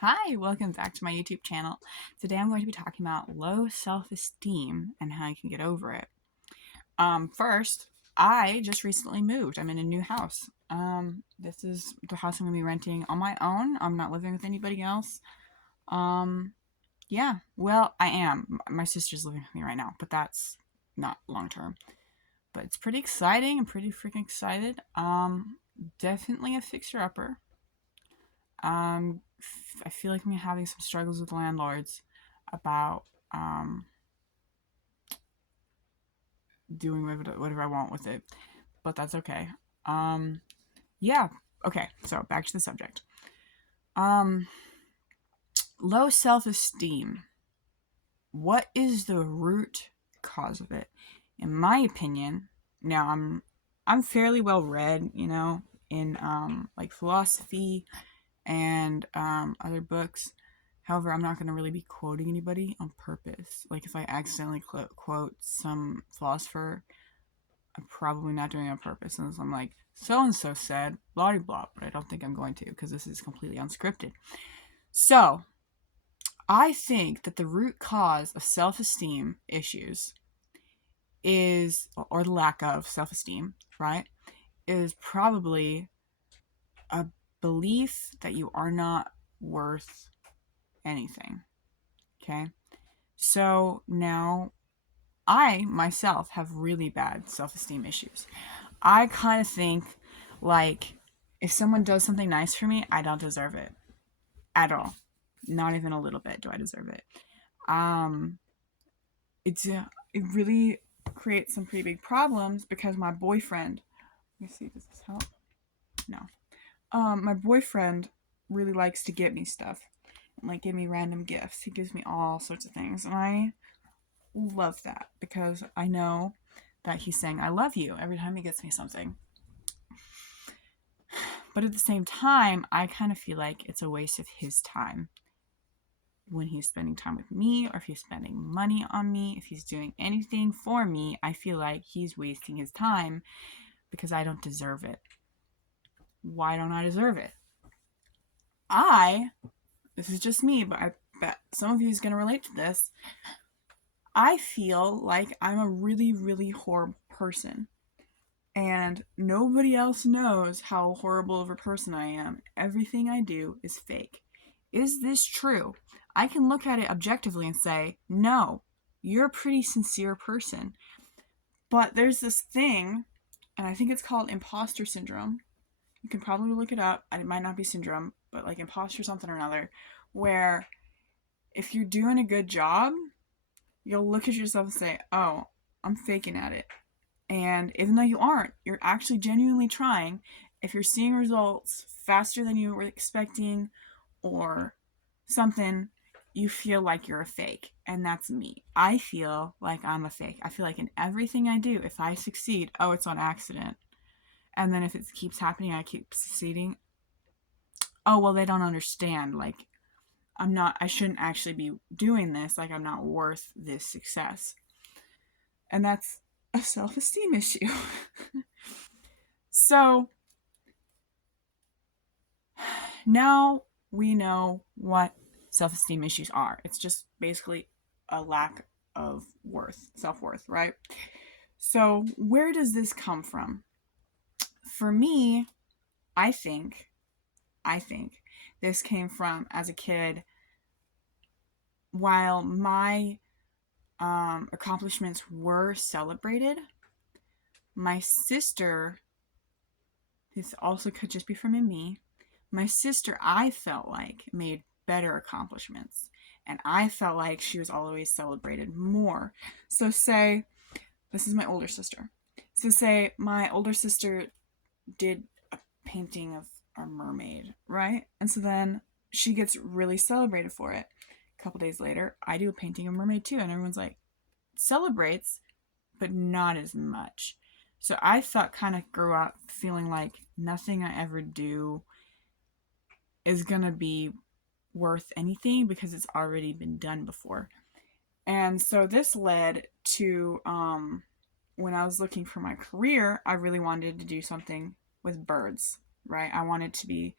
Hi, welcome back to my YouTube channel. Today I'm going to be talking about low self-esteem and how you can get over it. First, I just recently moved. I'm in a new house. This is the house I'm going to be renting on my own. I'm not living with anybody else. Um, yeah, well, I am. My sister's living with me right now, but that's not long term. But it's pretty exciting. I'm pretty freaking excited. Definitely a fixer-upper. I feel like I'm having some struggles with landlords about doing whatever I want with it, but that's okay. Um, yeah. Okay. So back to the subject. Um, Low self-esteem. What is the root cause of it? In my opinion, now I'm fairly well read, in like philosophy and other books. However, I'm not going to really be quoting anybody on purpose. Like, if I accidentally quote some philosopher, I'm probably not doing it on purpose. And I'm like, so and so said, blah, blah, blah. But I don't think I'm going to because this is completely unscripted. So, I think that the root cause of self esteem issues is, or the lack of self esteem, right, is probably a belief that you are not worth anything. Okay. So now I myself have really bad self esteem issues. I kind of think like if someone does something nice for me, I don't deserve it at all. Not even a little bit do I deserve it. Um, it really creates some pretty big problems because my boyfriend. Let me see. Does this help? No. My boyfriend really likes to get me stuff, and like give me random gifts. He gives me all sorts of things, and I love that because I know that he's saying I love you every time he gets me something. But at the same time, I kind of feel like it's a waste of his time when he's spending time with me, or if he's spending money on me, if he's doing anything for me. I feel like he's wasting his time because I don't deserve it. Why don't I deserve it? I, this is just me, but I bet some of you is going to relate to this. I feel like I'm a really, really horrible person. And nobody else knows how horrible of a person I am. Everything I do is fake. Is this true? I can look at it objectively and say, no, you're a pretty sincere person. But there's this thing, and I think it's called imposter syndrome. You can probably look it up. It might not be syndrome, but like imposter something or another, where if you're doing a good job, you'll look at yourself and say, oh, I'm faking at it. And even though you aren't, you're actually genuinely trying. If you're seeing results faster than you were expecting or something, you feel like you're a fake. And that's me. I feel like I'm a fake. I feel like in everything I do, if I succeed, oh, it's on accident. And then if it keeps happening, I keep succeeding. Oh, well, they don't understand. Like, I shouldn't actually be doing this. Like, I'm not worth this success. And that's a self esteem issue. So now we know what self esteem issues are. It's just basically a lack of self worth, right? So, where does this come from? For me, I think, I think this came from as a kid. While my accomplishments were celebrated, my sister, this also could just be from me, my sister, I felt like, made better accomplishments. And I felt like she was always celebrated more. So, say, this is my older sister. So, say my older sister did a painting of a mermaid, right? And so then she gets really celebrated for it. A couple days later, I do a painting of a mermaid too. And everyone's like, celebrates, but not as much. So I thought, kind of grew up feeling like nothing I ever do is gonna be worth anything because it's already been done before. And so this led to when I was looking for my career, I really wanted to do something with birds, right? I wanted to be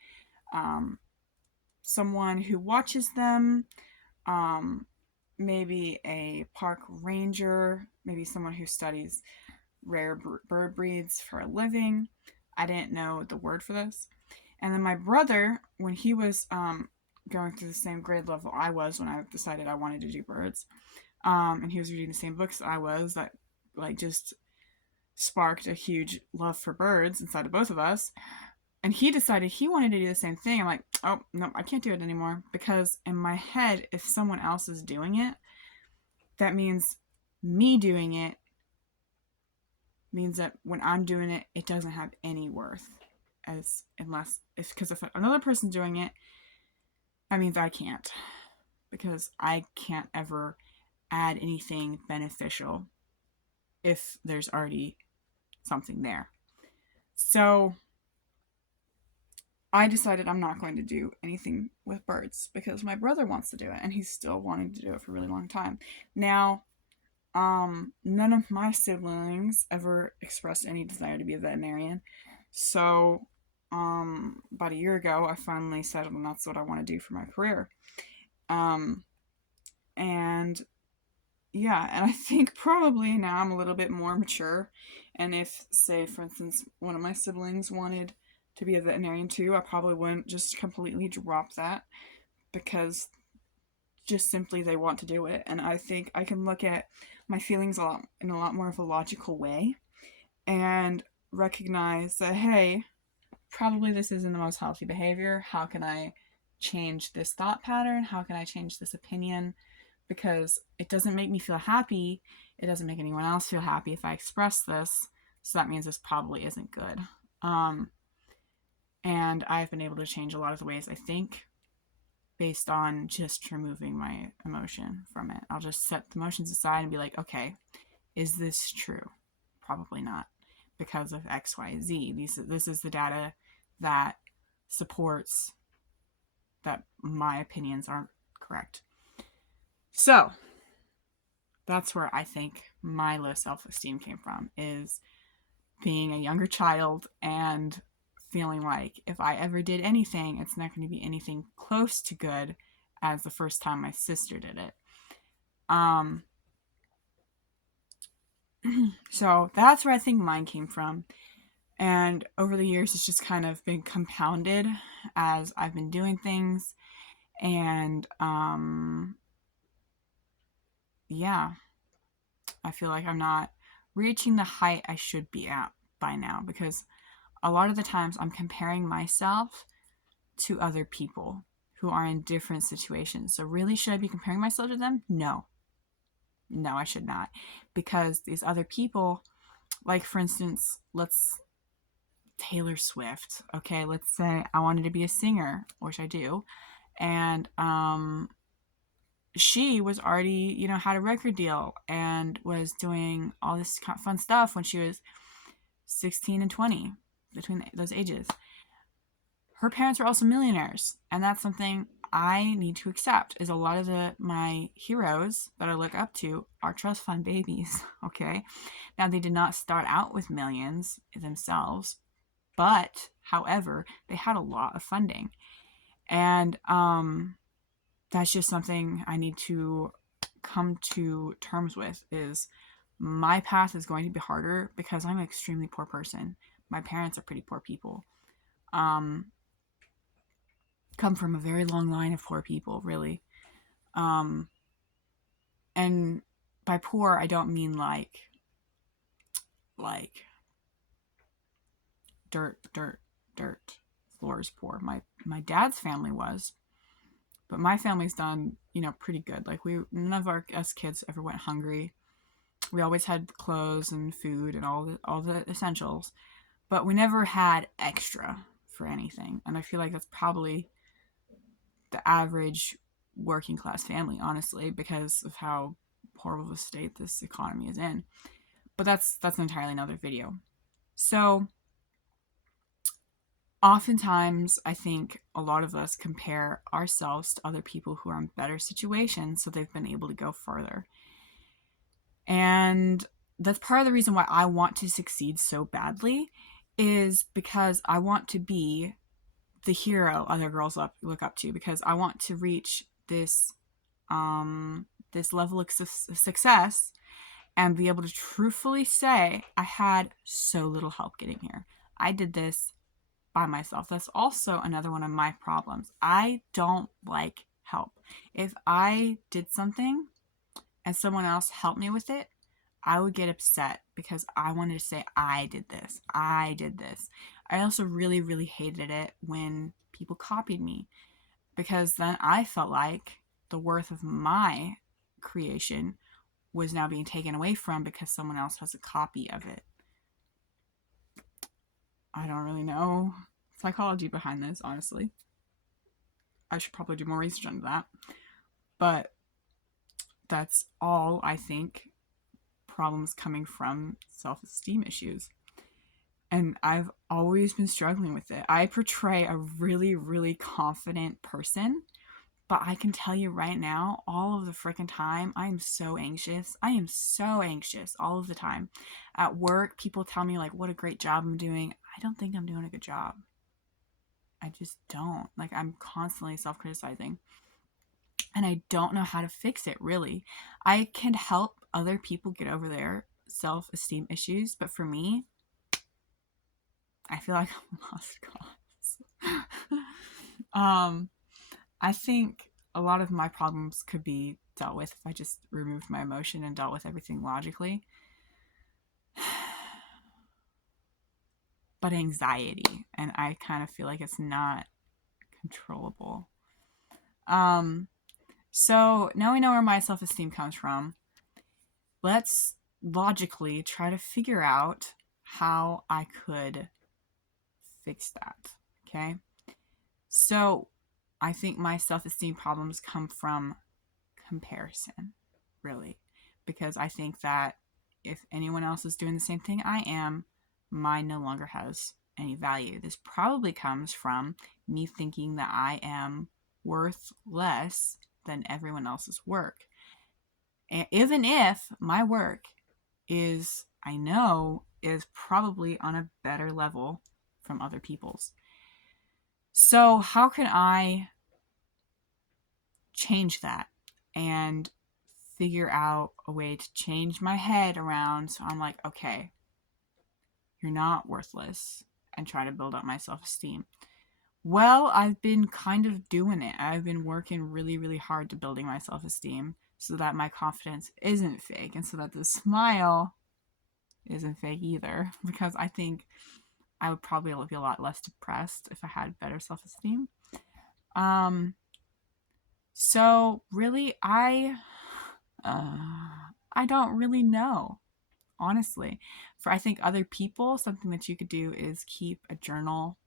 um, someone who watches them, um, maybe a park ranger, maybe someone who studies rare bird breeds for a living. I didn't know the word for this. And then my brother, when he was going through the same grade level I was when I decided I wanted to do birds, and he was reading the same books I was, that like just sparked a huge love for birds inside of both of us. And he decided he wanted to do the same thing. I'm like, oh, no, I can't do it anymore. Because in my head, if someone else is doing it, that means me doing it means that when I'm doing it, it doesn't have any worth. Because if another person's doing it, that means I can't. Because I can't ever add anything beneficial if there's already something there. So I decided I'm not going to do anything with birds because my brother wants to do it and he's still wanting to do it for a really long time. Now, none of my siblings ever expressed any desire to be a veterinarian. So, about a year ago, I finally settled on that's what I want to do for my career. Um, and yeah, and I think probably now I'm a little bit more mature. And if, say, for instance, one of my siblings wanted to be a veterinarian too, I probably wouldn't just completely drop that because just simply they want to do it. And I think I can look at my feelings in a lot more of a logical way and recognize that, hey, probably this isn't the most healthy behavior. How can I change this thought pattern? How can I change this opinion? Because it doesn't make me feel happy. It doesn't make anyone else feel happy if I express this. So that means this probably isn't good. And I've been able to change a lot of the ways I think based on just removing my emotion from it. I'll just set the emotions aside and be like, okay, is this true? Probably not because of X, Y, Z. This is the data that supports that my opinions aren't correct. So that's where I think my low self-esteem came from, is being a younger child and feeling like if I ever did anything, it's not going to be anything close to good as the first time my sister did it. So that's where I think mine came from. And over the years, it's just kind of been compounded as I've been doing things. And yeah, I feel like I'm not reaching the height I should be at by now because a lot of the times I'm comparing myself to other people who are in different situations. So really, should I be comparing myself to them? No. No, I should not. Because these other people, like for instance, Taylor Swift. Okay, let's say I wanted to be a singer, which I do. And she was already, had a record deal and was doing all this fun stuff when she was 16 and 20, between those ages. Her parents were also millionaires, and that's something I need to accept. Is a lot of my heroes that I look up to are trust fund babies. Okay, now they did not start out with millions themselves, but however, they had a lot of funding, and that's just something I need to come to terms with. Is my path is going to be harder because I'm an extremely poor person. My parents are pretty poor people. Come from a very long line of poor people, really. And by poor, I don't mean like dirt floors poor. My dad's family was, but my family's done, pretty good. Like none of us kids ever went hungry. We always had clothes and food and all the essentials, but we never had extra for anything. And I feel like that's probably the average working class family, honestly, because of how horrible of a state this economy is in. But that's entirely another video. So oftentimes I think a lot of us compare ourselves to other people who are in better situations, so they've been able to go further. And that's part of the reason why I want to succeed so badly, is because I want to be the hero other girls look up to, because I want to reach this level of success and be able to truthfully say I had so little help getting here. I did this by myself. That's also another one of my problems. I don't like help. If I did something and someone else helped me with it, I would get upset because I wanted to say, I did this. I did this. I also really, really hated it when people copied me, because then I felt like the worth of my creation was now being taken away from because someone else has a copy of it. I don't really know psychology behind this, honestly. I should probably do more research into that. But that's all, I think, problems coming from self-esteem issues. And I've always been struggling with it. I portray a really, really confident person, but I can tell you right now, all of the freaking time, I am so anxious. I am so anxious all of the time. At work, people tell me, like, what a great job I'm doing. I don't think I'm doing a good job. I just don't. Like, I'm constantly self-criticizing. And I don't know how to fix it, really. I can help other people get over their self-esteem issues, but for me, I feel like I'm lost cause. I think a lot of my problems could be dealt with if I just removed my emotion and dealt with everything logically. But anxiety, and I kind of feel like it's not controllable. So now we know where my self-esteem comes from. Let's logically try to figure out how I could fix that. Okay. So I think my self-esteem problems come from comparison, really, because I think that if anyone else is doing the same thing I am, mine no longer has any value. This probably comes from me thinking that I am worth less than everyone else's work. And even if my work is, I know, is probably on a better level from other people's. So, how can I change that and figure out a way to change my head around so I'm like, okay, you're not worthless, and try to build up my self-esteem? Well, I've been kind of doing it. I've been working really, really hard to building my self-esteem so that my confidence isn't fake, and so that the smile isn't fake either, because I think I would probably be a lot less depressed if I had better self-esteem. Um, so really, I don't really know, honestly. For I think other people, something that you could do is keep a journal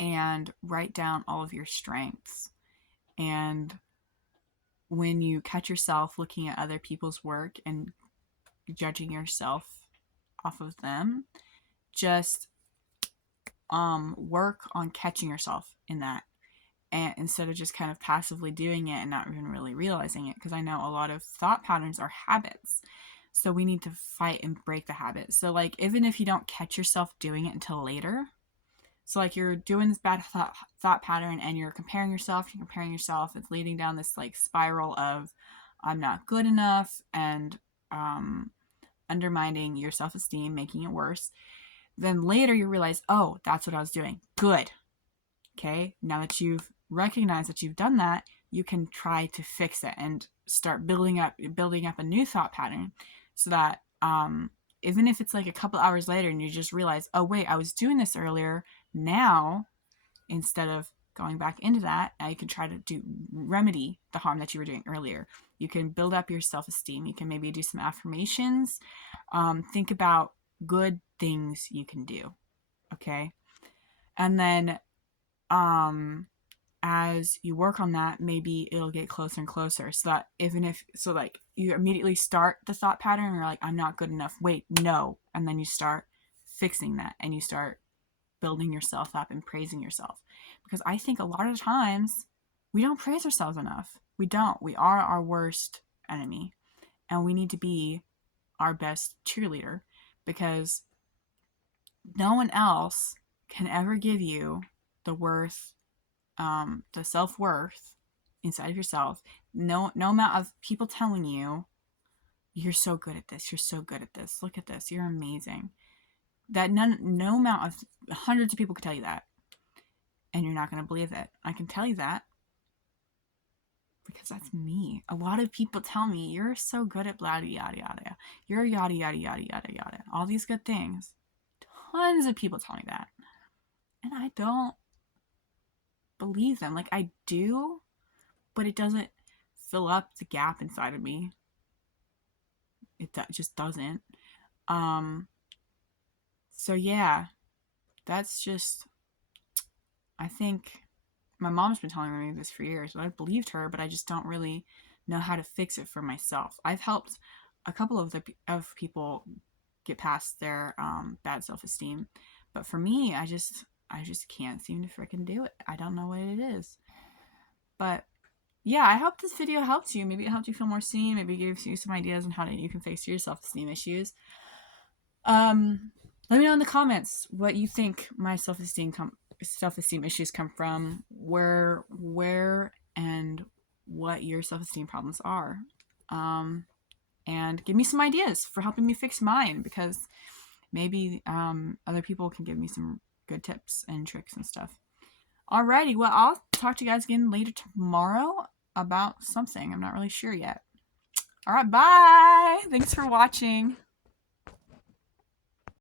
and write down all of your strengths. And when you catch yourself looking at other people's work and judging yourself off of them, just work on catching yourself in that, and instead of just kind of passively doing it and not even really realizing it, because I know a lot of thought patterns are habits, so we need to fight and break the habit. So like, even if you don't catch yourself doing it until later, so like you're doing this bad thought pattern and you're comparing yourself, it's leading down this like spiral of I'm not good enough, and undermining your self-esteem, making it worse. Then later you realize, oh, that's what I was doing. Good. Okay, now that you've recognized that you've done that, you can try to fix it and start building up a new thought pattern, so that even if it's like a couple hours later and you just realize, oh wait, I was doing this earlier. Now, instead of going back into that, now you can try to remedy the harm that you were doing earlier. You can build up your self-esteem. You can maybe do some affirmations. Think about good things you can do. Okay, and then as you work on that, maybe it'll get closer and closer, so that even if, so like you immediately start the thought pattern and you're like, I'm not good enough, wait, no, and then you start fixing that and you start building yourself up and praising yourself. Because I think a lot of times we don't praise ourselves enough. We don't. We are our worst enemy, and we need to be our best cheerleader, because no one else can ever give you the worth, the self-worth inside of yourself. No amount of people telling you, you're so good at this, you're so good at this, look at this, you're amazing. That no amount of hundreds of people could tell you that. And you're not going to believe it. I can tell you that because that's me. A lot of people tell me, you're so good at blah, yada, yada. You're yada, yada, yada, yada, yada. All these good things. Tons of people tell me that. And I don't believe them. Like, I do, but it doesn't fill up the gap inside of me. It just doesn't. So yeah, that's just, I think my mom's been telling me this for years, and I believed her, but I just don't really know how to fix it for myself. I've helped a couple of people get past their bad self-esteem, but for me, I just can't seem to freaking do it. I don't know what it is. But yeah, I hope this video helped you. Maybe it helped you feel more seen. Maybe it gives you some ideas on how you can fix your self-esteem issues. Let me know in the comments what you think my self-esteem issues come from, where and what your self-esteem problems are. And give me some ideas for helping me fix mine, because maybe other people can give me some good tips and tricks and stuff. Alrighty, well, I'll talk to you guys again later tomorrow about something. I'm not really sure yet. Alright, bye! Thanks for watching.